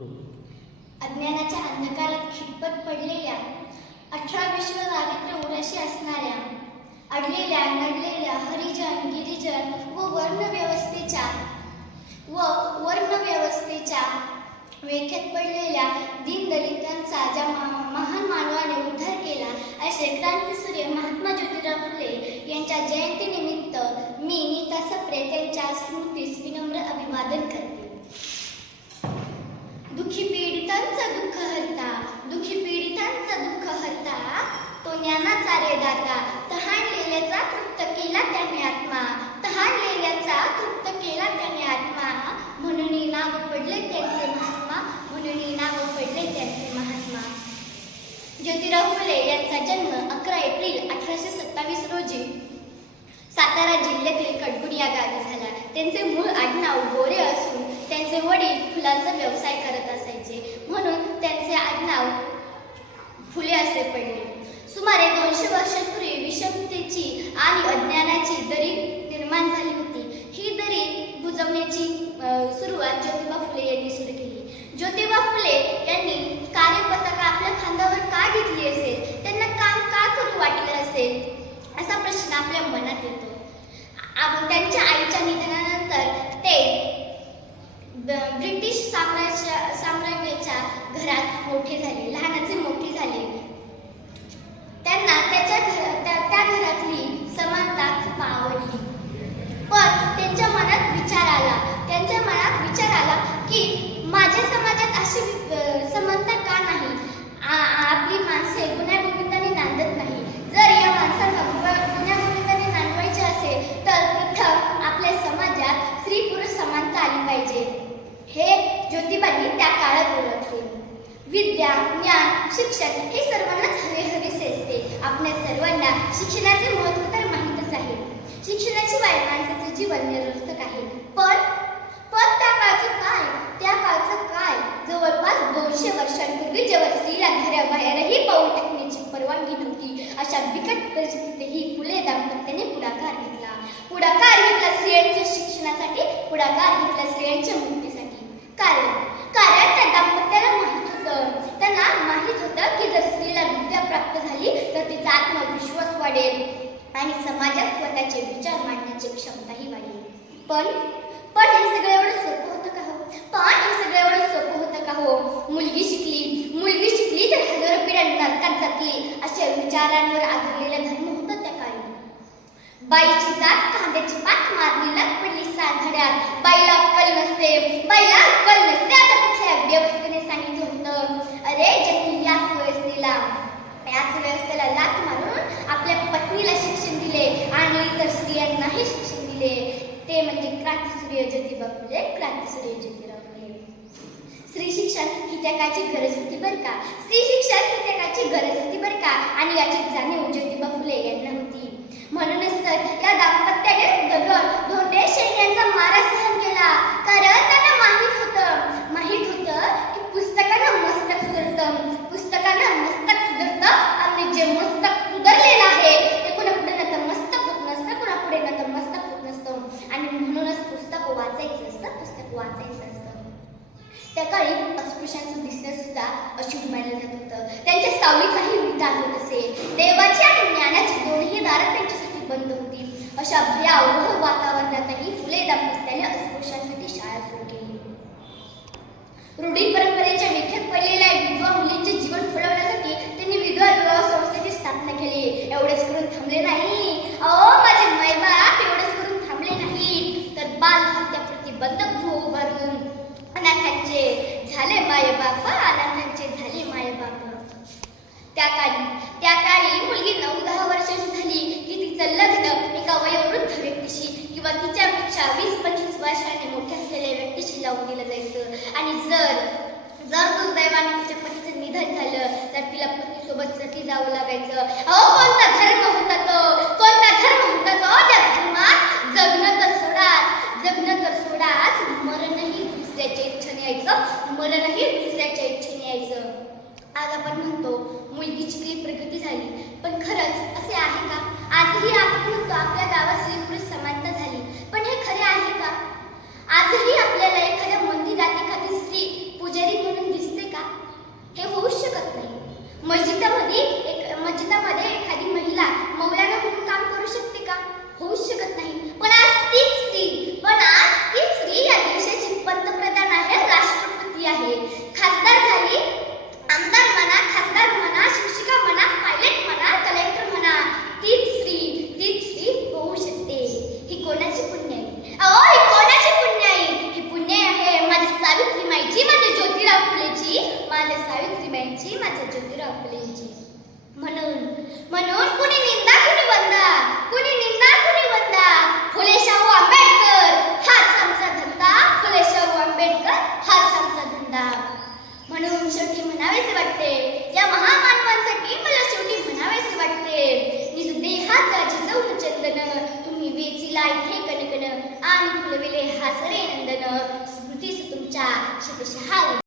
अज्ञानाच्या अंधकारात खितपत पडलेल्या 18 विश्व दारिद्र्य उराशी असणाऱ्या अडलेल्या नडलेल्या हरिजन गिरिजन व वर्णव्यवस्थेच्या वेख्यात पडलेल्या दीनदलितांचा ज्या महान मानवाने उद्धार केला असे क्रांतीसूर्य महात्मा ज्योतिराव फुले यांच्या जयंतीनिमित्त मी नीता सप्रे त्यांच्या स्मृतीस विनम्र अभिवादन करते. दुःखी पीडितांचं दुःख हरता तो ज्ञानाचा रे दाता तहानलेल्याचा तृप्त केला त्याने आत्मा म्हणून नाव पडले त्यांचे महात्मा ज्योतिराव फुले यांचा जन्म 11 एप्रिल 1827 रोजी सातारा जिल्ह्यातील कडगुण या गावी झाला. त्यांचे मूळ आडनाव गोरे असून त्यांचे वडील फुलांचा व्यवसाय करत असायचे, म्हणून त्यांचे आडनाव फुले असे पडले. सुमारे 200 वर्षांपूर्वी विषमतेची आणि अज्ञानाची दरी निर्माण झाली होती. ही दरी बुजवण्याची सुरुवात ज्योतिबा फुले यांनी सुरू केली. ज्योतिबा फुले यांनी कार्यपताका आपल्या खांद्यावर का घेतली असेल, त्यांना काम का करू वाटले असेल असा प्रश्न आपल्या मनात येतो. त्यांच्या आईच्या निधनानंतर ते ब्रिटिश साम्राज्याच्या घरात मोठे झाले, लहानाचे मोठे झाले. त्यांना त्या घरातली समानता खूप आवडली. पण त्यांच्या मनात विचार आला की माझ्या समाजात अशी समानता का नाही. आपली माणसे गुण्यागोविंदाने नांदत नाही. जर या माणसांना गुण्यागोविंदाने नांदवायचे असेल तर प्रथम आपल्या समाजात स्त्री पुरुष समानता आली पाहिजे. हे ज्योतिबांनी त्या काळात ओळखले. विद्या ज्ञान शिक्षण हे सर्वांनाच हवेसे असते. आपल्या सर्वांना शिक्षणाचे महत्त्व तर माहीतच आहे. शिक्षणाशिवाय माणसाचे जीवन निरर्थक आहे. पण त्या काळचं काय जवळपास 200 वर्षांपूर्वी जेव्हा स्त्रीला घराबाहेरही पाऊल टाकण्याची परवानगी नव्हती, अशा बिकट परिस्थितीतही फुले दाम्पत्याने पुढाकार घेतला स्त्रियांच्या शिक्षणासाठी, पुढाकार घेतला स्त्रियांच्या मुक्तीसाठी. कारण त्या दाम्पत्याला त्यांना माहित होतं की जर स्त्रीला विद्या प्राप्त झाली तर तिचा आत्मविश्वास वाढेल आणि समाजात स्वतःचे विचार मांडण्याची क्षमताही वाढेल. पण हे सगळं एवढं सोपं होतं का हो? मुलगी शिकली तर हजारो पिढ्या नरकात जातील अशा विचारांवर आधारलेला धर्म होता त्या काळी. बाईची जात कांद्याची पात मारली पडली साधड्यात. बाईला अक्कल नसते असं कुठल्या व्यवस्थेने सांगितलं होतं. अरे ज्यांनी याच व्यवस्थेला लाथ मारून आपल्या पत्नीला शिक्षण दिले आणि इतर स्त्रियांनाही शिक्षण दिले ते म्हणजे क्रांतीसूर्य ज्योतिराव फुले. स्त्री शिक्षण ही त्या काळची गरज होती बरं का. आणि याची जाणीव ज्योतिबा फुले यांना होती. म्हणूनच तर या दाम्पत्याने धोंडे सैन्यांचा मारा सहन केला. कारण त्यांना माहित होतं की पुस्तकानं मस्तक सुधरतं आणि जे मस्तक सुधरलेलं आहे ते कोणापुढे नतमस्तक होत नसतं, कोणापुढे नतमस्तक होत नसतं. आणि म्हणूनच पुस्तक वाचायचं असतं. त्या काळी अस्पृश्यांचं दिसणं सुद्धा अशुभ मानलं जात होतं. त्यांच्या सावलीचाही विचार होत असे. देवाची आणि ज्ञानाची दोन्ही दारं त्यांच्यासाठी बंद होती. अशा भयावह वातावरणातही फुले दाम्पत्याने अस्पृश्यांसाठी शाळा सुरू केली. रूढी परंपरेच्या विख्यात पडलेल्या विधवा मुलींचे जीवन फुलवण्यासाठी त्यांनी विधवा विवाह संस्थेची स्थापना केली. एवढेच करून थांबले नाही. माझे मायबाप एवढेच करून थांबले नाही तर बाल हत्या प्रतिबंधक गृह उभारून अनाथांचे झाले मायबाप. त्या काळी मुलगी 9-10 वर्षाची झाली की तिचं लग्न एका वयोवृद्ध व्यक्तीशी किंवा तिच्यापेक्षा 20-25 वर्षांनी मोठ्या असलेल्या व्यक्तीशी लावून दिलं जायचं. आणि जर दुर्दैवाने तिच्या पतीचं निधन झालं तर तिला पतीसोबत सती जावं लागायचं. कोणता धर्म होता तो ज्या धर्मात जगणं तर सोडाच मरणही दुसऱ्याच्या इच्छेने यायचं. आज आपण म्हणतो मुलगी शिकली प्रगती झाली, पण खरंच असे आहे का? आजही आपण म्हणतो आपल्या गावात स्त्री पुरुष समानता झाली, पण हे खरे आहे का? आजही आपल्याला एखाद्या मंदिरात एखादी स्त्री पुजारी म्हणून आमदार म्हणा, खासदार म्हणा, शिक्षिका म्हणा, पायलट म्हणा, कलेक्टर म्हणा, तीच स्त्री होऊ शकते. ही कोणाची पुण्य आहे? अहो, ही कोणाची पुण्य आहे? ही पुण्य आहे माझ्या सावित्रीबाईची, माझ्या ज्योतिराव फुलेची, माझ्या सावित्रीबाईंची, माझ्या ज्योतिराव फुलेंची. म्हणून कुणी निंदा कुणी वंदा, कुणी निंदा कुणी वंदा. फुले शाहू आंबेडकर हाच आमचा धंदा, फुले शाहू आंबेडकर हाच आमचा धंदा. म्हणून शेवटी म्हणावेसे वाटते, या महामानवांसाठी मला शेवटी म्हणावेसे वाटते, निज देहाचा झिजवून चंदन, तुम्ही वेचिला इथे कणकण, आणि फुलविले हासरे नंदन, स्मृतीस तुमच्या शतशः